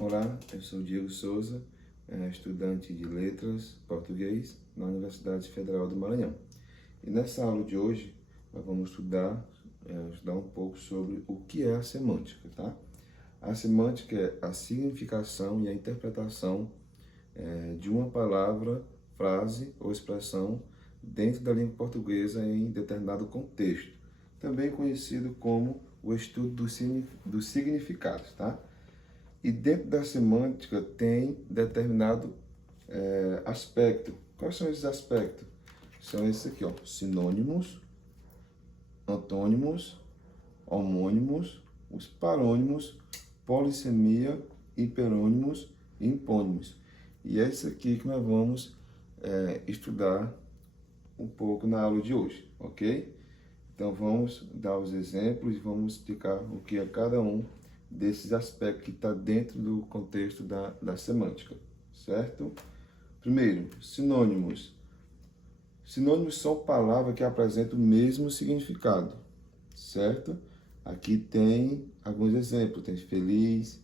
Olá, eu sou Diego Souza, estudante de Letras Português na Universidade Federal do Maranhão. E nessa aula de hoje, nós vamos estudar um pouco sobre o que é a semântica, tá? A semântica é a significação e a interpretação de uma palavra, frase ou expressão dentro da língua portuguesa em determinado contexto, também conhecido como o estudo dos significados, tá? E dentro da semântica tem determinado aspecto. Quais são esses aspectos? São esses aqui, ó: sinônimos, antônimos, homônimos, os parônimos, polissemia, hiperônimos e impônimos. E é isso aqui que nós vamos estudar um pouco na aula de hoje, ok? Então vamos dar os exemplos e vamos explicar o que é cada um desses aspectos que está dentro do contexto da semântica, certo? Primeiro, sinônimos. Sinônimos são palavras que apresentam o mesmo significado, certo? Aqui tem alguns exemplos, tem feliz,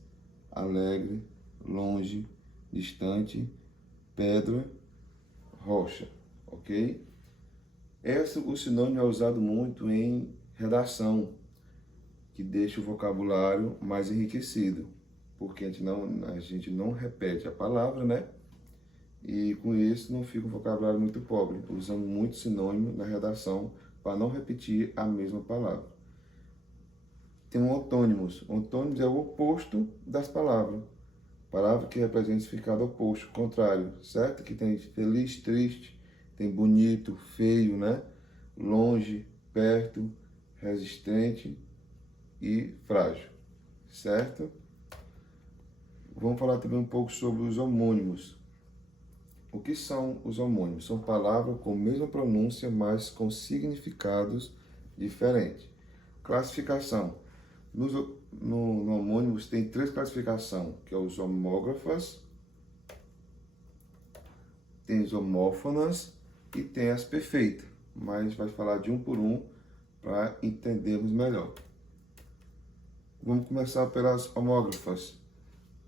alegre, longe, distante, pedra, rocha, ok? O sinônimo é usado muito em redação, que deixa o vocabulário mais enriquecido, porque a gente não repete a palavra, né? E com isso não fica um vocabulário muito pobre, usando muito sinônimo na redação para não repetir a mesma palavra. Tem antônimos. Antônimos é o oposto das palavras. Palavra que representa o significado oposto, contrário, certo? Que tem feliz, triste, tem bonito, feio, né? Longe, perto, resistente e frágil, certo? Vamos falar também um pouco sobre os homônimos. O que são os homônimos? São palavras com a mesma pronúncia, mas com significados diferentes. Classificação. No homônimos tem 3 classificações, que é os homógrafas, tem os homófonas e tem as perfeitas, mas vai falar de um por um para entendermos melhor. Vamos começar pelas homógrafas.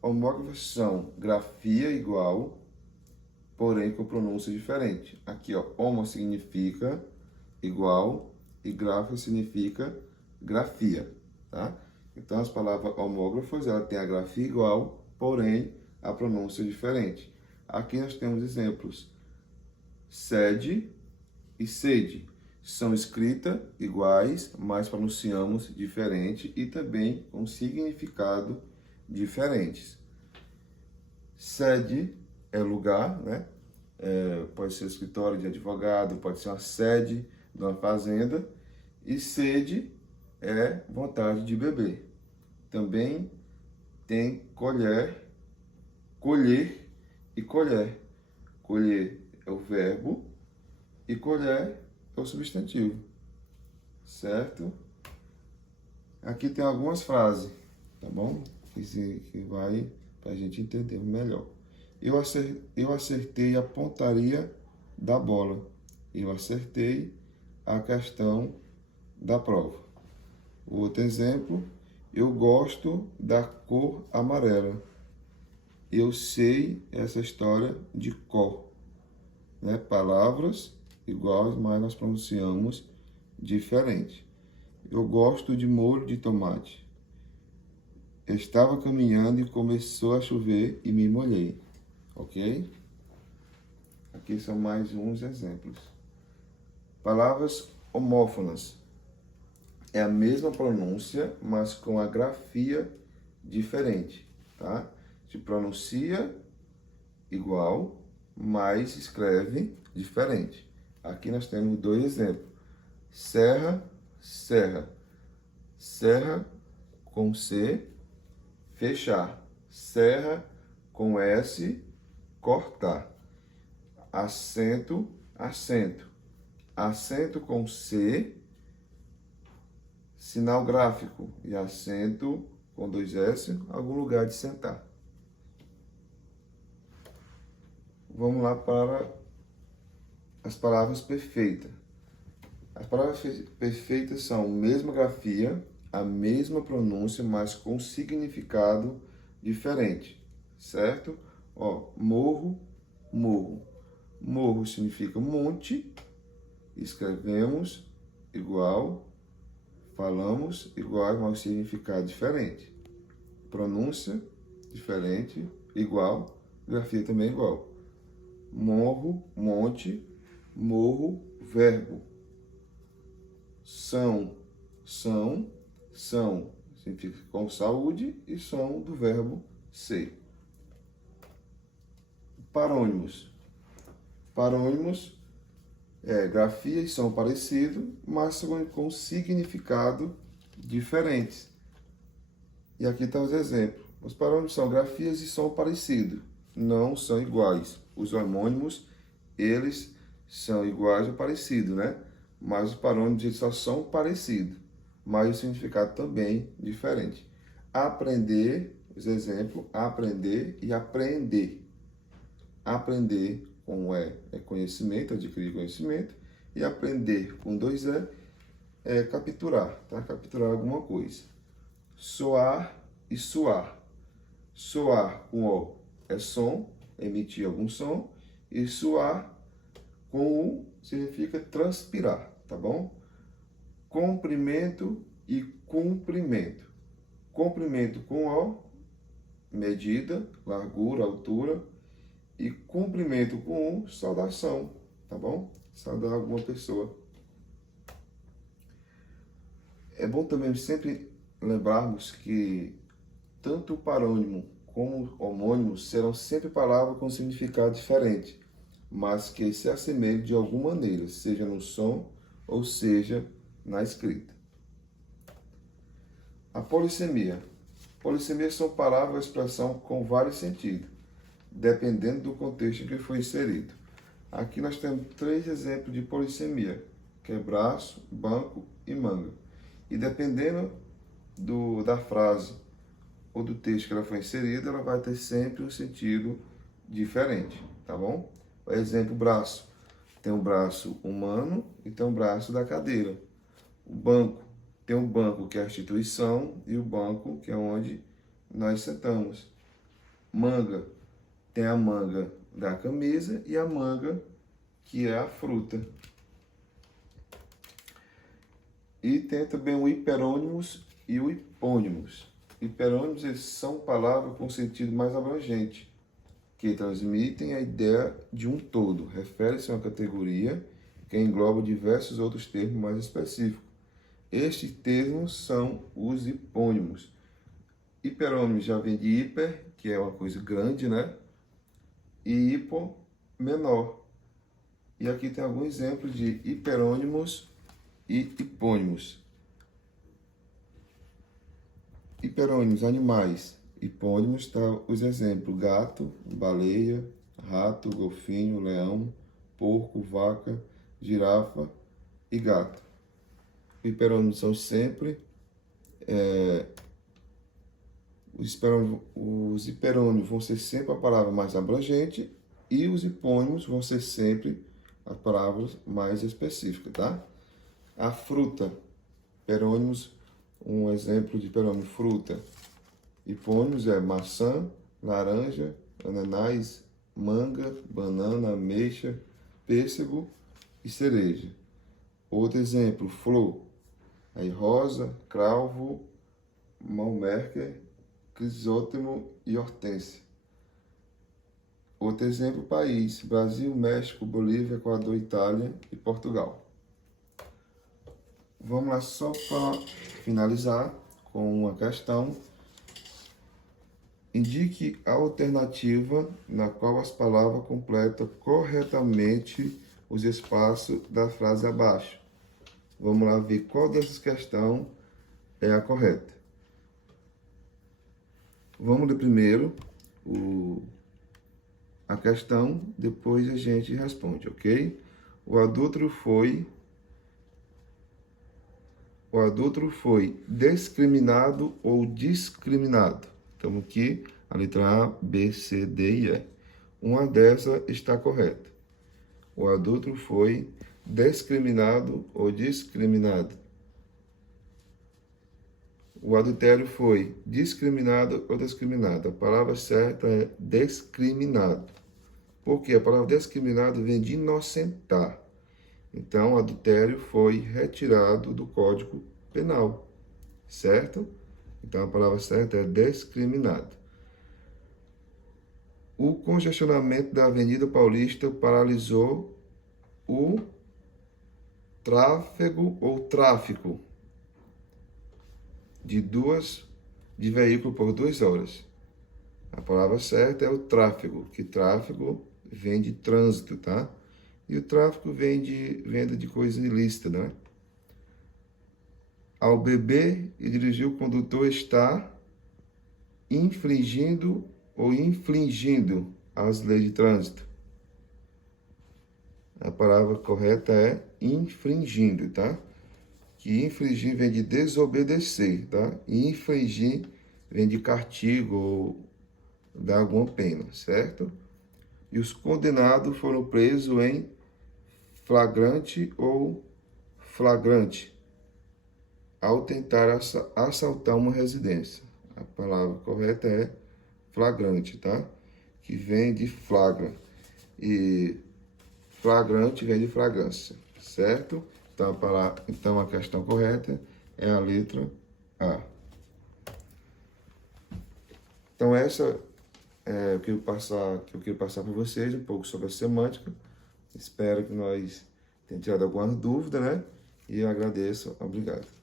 Homógrafas são grafia igual, porém com pronúncia diferente. Aqui, ó, homo significa igual e grafa significa grafia, tá? Então, as palavras homógrafas, ela tem a grafia igual, porém a pronúncia diferente. Aqui nós temos exemplos: sede e sede. São escritas iguais, mas pronunciamos diferente e também com significado diferentes. Sede é lugar, né? Pode ser escritório de advogado, pode ser uma sede de uma fazenda. E sede é vontade de beber. Também tem colher e colher. Colher é o verbo e colher é o substantivo, certo? Aqui tem algumas frases, tá bom? Que vai para a gente entender melhor. Eu acertei a pontaria da bola. Eu acertei a questão da prova. O outro exemplo: eu gosto da cor amarela. Eu sei essa história de cor, né? Palavras iguais, mas nós pronunciamos diferente. Eu gosto de molho de tomate. Estava caminhando e começou a chover e me molhei, ok? Aqui são mais uns exemplos. Palavras homófonas. É a mesma pronúncia, mas com a grafia diferente, tá? Se pronuncia igual, mas escreve diferente. Aqui nós temos 2 exemplos: serra, serra. Serra com C, fechar. Serra com S, cortar. Acento, acento. Acento com C, sinal gráfico. E acento com 2 S, algum lugar de sentar. Vamos lá para as palavras perfeitas. As palavras perfeitas são a mesma grafia, a mesma pronúncia, mas com significado diferente, certo? Ó, morro, morro. Morro significa monte, escrevemos igual, falamos igual, mas significado diferente. Pronúncia diferente, igual, grafia também igual. Morro, monte, morro, verbo. São, são, são, significa com saúde, e são do verbo ser. Parônimos. Parônimos, grafias são parecidos, mas com significado diferentes. E aqui estão os exemplos. Os parônimos são grafias e são parecidos, não são iguais. Os homônimos, eles são iguais ou parecidos, né? Mas os parônimos eles só são parecidos, mas o significado também diferente. Aprender, os exemplos, aprender e aprender. Aprender com é conhecimento, adquirir conhecimento, e aprender com 2 é capturar, tá? Capturar alguma coisa. Soar e suar. Soar com O é som, emitir algum som, e suar com U significa transpirar, tá bom? Comprimento e cumprimento. Comprimento com O, medida, largura, altura, e cumprimento com U, saudação, tá bom? Saudar alguma pessoa. É bom também sempre lembrarmos que tanto o parônimo como o homônimo serão sempre palavras com significado diferente, mas que se assemelhem de alguma maneira, seja no som ou seja na escrita. A polissemia. Polissemia são palavras ou expressão com vários sentidos, dependendo do contexto em que foi inserido. Aqui nós temos 3 exemplos de polissemia, que é braço, banco e manga. E dependendo da frase ou do texto que ela foi inserida, ela vai ter sempre um sentido diferente, tá bom? Por exemplo, braço. Tem o braço humano e tem o braço da cadeira. O banco. Tem o banco que é a instituição e o banco que é onde nós sentamos. Manga. Tem a manga da camisa e a manga que é a fruta. E tem também o hiperônimos e o hipônimos. Hiperônimos eles são palavras com sentido mais abrangente, que transmitem a ideia de um todo. Refere-se a uma categoria que engloba diversos outros termos mais específicos. Estes termos são os hipônimos. Hiperônimos já vem de hiper, que é uma coisa grande, né? E hipo, menor. E aqui tem algum exemplo de hiperônimos e hipônimos. Hiperônimos, animais. Hipônimos, tá os exemplos: gato, baleia, rato, golfinho, leão, porco, vaca, girafa e gato. Hiperônimos são sempre os hiperônimos vão ser sempre a palavra mais abrangente e os hipônimos vão ser sempre as palavras mais específicas, tá? A fruta, hiperônimos, um exemplo de hiperônimo, fruta. Hipônimos é maçã, laranja, ananás, manga, banana, ameixa, pêssego e cereja. Outro exemplo, flor. Aí rosa, cravo, malmerker, crisótemo e hortênsia. Outro exemplo, país: Brasil, México, Bolívia, Equador, Itália e Portugal. Vamos lá, só para finalizar com uma questão. Indique a alternativa na qual as palavras completam corretamente os espaços da frase abaixo. Vamos lá ver qual dessas questões é a correta. Vamos ler primeiro a questão, depois a gente responde, ok? O adúltero foi discriminado ou discriminado. Estamos aqui, a letra A, B, C, D e E. Uma dessas está correta. O adúltero foi discriminado ou discriminado. o adultério foi discriminado ou discriminado. A palavra certa é discriminado. Porque a palavra discriminado vem de inocentar. Então, o adultério foi retirado do Código Penal, certo? Então, a palavra certa é discriminado. O congestionamento da Avenida Paulista paralisou o tráfego de veículo por 2 horas. A palavra certa é o tráfego, que tráfego vem de trânsito, tá? E o tráfico vem de venda de coisa ilícita, né? Ao beber e dirigir, o condutor está infringindo as leis de trânsito. A palavra correta é infringindo, tá? Que infringir vem de desobedecer, tá? E infringir vem de castigo ou dar alguma pena, certo? E os condenados foram presos em flagrante ou flagrante ao tentar assaltar uma residência. A palavra correta é flagrante, tá? Que vem de flagra. E flagrante vem de flagrância, certo? Então a questão correta é a letra A. Então essa é o que eu queria passar para vocês, um pouco sobre a semântica. Espero que nós tenhamos tirado algumas dúvidas, né? E eu agradeço. Obrigado.